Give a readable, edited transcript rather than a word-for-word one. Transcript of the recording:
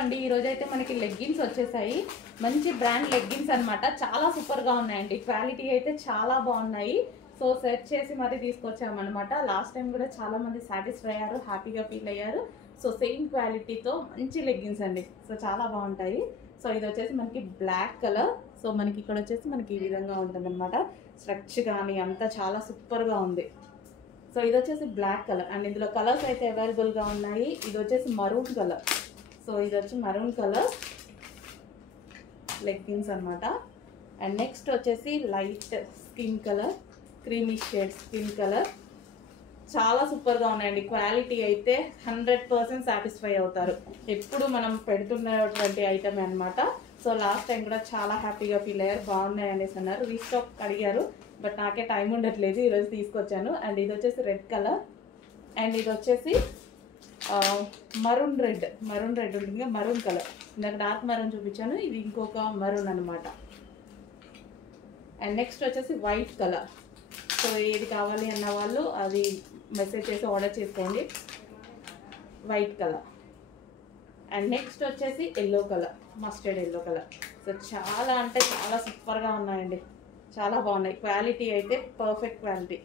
అండి, ఈరోజు అయితే మనకి లెగ్గిన్స్ వచ్చేసాయి. మంచి బ్రాండ్ లెగ్గిన్స్ అనమాట. చాలా సూపర్గా ఉన్నాయండి. క్వాలిటీ అయితే చాలా బాగున్నాయి. సో సెర్చ్ చేసి మరీ తీసుకొచ్చామన్నమాట. లాస్ట్ టైం కూడా చాలా మంది సాటిస్ఫై అయ్యారు, హ్యాపీగా ఫీల్ అయ్యారు. సో సేమ్ క్వాలిటీతో మంచి లెగ్గిన్స్ అండి. సో చాలా బాగుంటాయి. సో ఇది వచ్చేసి మనకి బ్లాక్ కలర్. సో మనకి ఇక్కడ వచ్చేసి మనకి ఈ విధంగా ఉంటుంది అనమాట. స్ట్రచ్ కానీ అంతా చాలా సూపర్గా ఉంది. సో ఇది వచ్చేసి బ్లాక్ కలర్ అండ్ ఇందులో కలర్స్ అయితే అవైలబుల్గా ఉన్నాయి. ఇది వచ్చేసి మరూన్ కలర్. సో ఇది వచ్చి మరూన్ కలర్ లెగ్గిన్స్ అనమాట. అండ్ నెక్స్ట్ వచ్చేసి light skin colour, creamy shade skin colour. చాలా సూపర్గా ఉన్నాయండి. క్వాలిటీ అయితే 100% సాటిస్ఫై అవుతారు. ఎప్పుడు మనం పెడుతున్నటువంటి ఐటమ్ అనమాట. సో లాస్ట్ టైం కూడా చాలా హ్యాపీగా ఫీల్ అయ్యారు, బాగున్నాయి అనేసి అన్నారు. రీస్టాక్ అడిగారు, బట్ నాకే టైం ఉండట్లేదు, ఈరోజు తీసుకొచ్చాను. అండ్ ఇది వచ్చేసి రెడ్ కలర్ అండ్ ఇది వచ్చేసి మరూన్ రెడ్ ఉంటుంది, మరూన్ కలర్. ఇందాక డార్క్ మరూన్ చూపించాను, ఇది ఇంకొక మరూన్ అనమాట. అండ్ నెక్స్ట్ వచ్చేసి వైట్ కలర్. సో ఏది కావాలి అన్న వాళ్ళు అది మెసేజ్ చేసి ఆర్డర్ చేసుకోండి. White colour. అండ్ నెక్స్ట్ వచ్చేసి yellow colour, mustard yellow colour. So చాలా అంటే చాలా సూపర్గా ఉన్నాయండి, చాలా బాగున్నాయి. క్వాలిటీ అయితే పర్ఫెక్ట్ క్వాలిటీ.